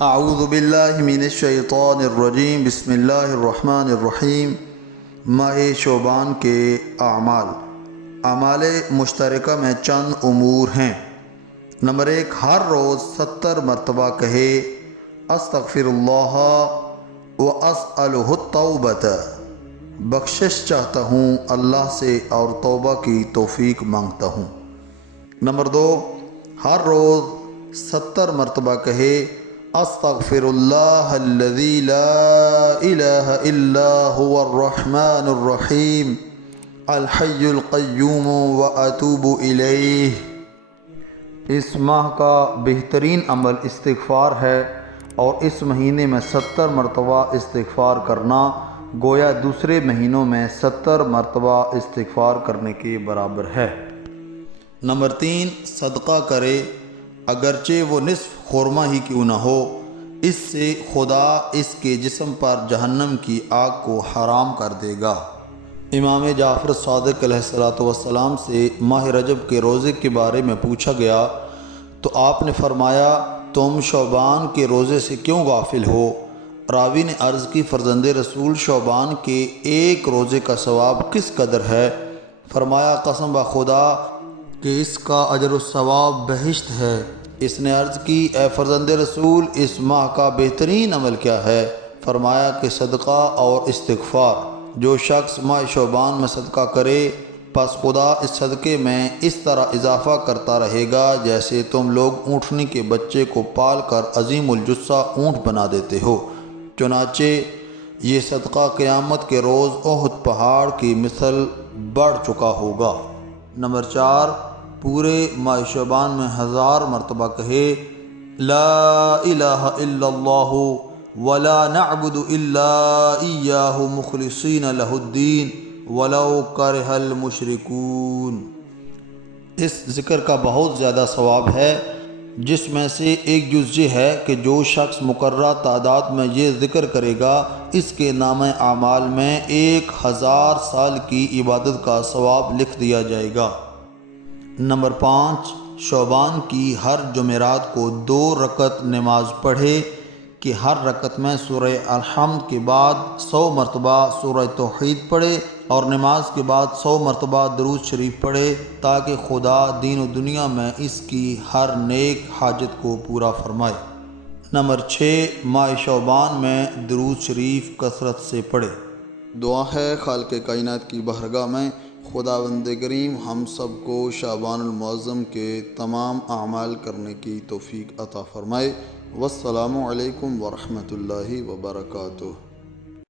اعوذ باللہ من الشیطان الرجیم، بسم اللہ الرحمن الرحیم۔ ماہ شعبان کے اعمال مشترکہ میں چند امور ہیں۔ نمبر 1، ہر روز 70 مرتبہ کہے استغفر اللہ واسألہ التوبۃ، بخشش چاہتا ہوں اللہ سے اور توبہ کی توفیق مانگتا ہوں۔ نمبر 2، ہر روز 70 مرتبہ کہے استغفر اللہ الذی لا الہ الا هو الرحمن الرحیم الحی القیوم واتوب الیہ۔ اس ماہ کا بہترین عمل استغفار ہے اور اس مہینے میں 70 مرتبہ استغفار کرنا گویا دوسرے مہینوں میں 70 مرتبہ استغفار کرنے کے برابر ہے۔ نمبر 3، صدقہ کرے اگرچہ وہ نصف خورمہ ہی کیوں نہ ہو، اس سے خدا اس کے جسم پر جہنم کی آگ کو حرام کر دے گا۔ امام جعفر صادق علیہ السلام سے ماہ رجب کے روزے کے بارے میں پوچھا گیا تو آپ نے فرمایا تم شعبان کے روزے سے کیوں غافل ہو؟ راوی نے عرض کی فرزند رسول شعبان کے ایک روزے کا ثواب کس قدر ہے؟ فرمایا قسم بخدا کہ اس کا اجر و ثواب بہشت ہے۔ اس نے عرض کی اے فرزند رسول اس ماہ کا بہترین عمل کیا ہے؟ فرمایا کہ صدقہ اور استغفار۔ جو شخص ماہ شعبان میں صدقہ کرے پس خدا اس صدقے میں اس طرح اضافہ کرتا رہے گا جیسے تم لوگ اونٹنی کے بچے کو پال کر عظیم الجثہ اونٹ بنا دیتے ہو، چنانچہ یہ صدقہ قیامت کے روز احد پہاڑ کی مثل بڑھ چکا ہوگا۔ نمبر 4، پورے ماہ شعبان میں 1000 مرتبہ کہے لا الہ الا اللہ ولا نعبد الا ایاہ مخلصین لہ الدین ولو کرہ المشرکون۔ اس ذکر کا بہت زیادہ ثواب ہے، جس میں سے ایک جز یہ ہے کہ جو شخص مقررہ تعداد میں یہ ذکر کرے گا اس کے نام اعمال میں 1000 سال کی عبادت کا ثواب لکھ دیا جائے گا۔ نمبر 5، شعبان کی ہر جمعرات کو 2 رکعت نماز پڑھے کہ ہر رکعت میں سورہ الحمد کے بعد 100 مرتبہ سورہ توحید پڑھے اور نماز کے بعد 100 مرتبہ درود شریف پڑھے تاکہ خدا دین و دنیا میں اس کی ہر نیک حاجت کو پورا فرمائے۔ نمبر 6، ماہ شعبان میں درود شریف کثرت سے پڑھے۔ دعا ہے خالق کائنات کی بارگاہ میں خداوند کریم ہم سب کو شعبان المعظم کے تمام اعمال کرنے کی توفیق عطا فرمائے۔ والسلام علیکم ورحمۃ اللہ وبرکاتہ۔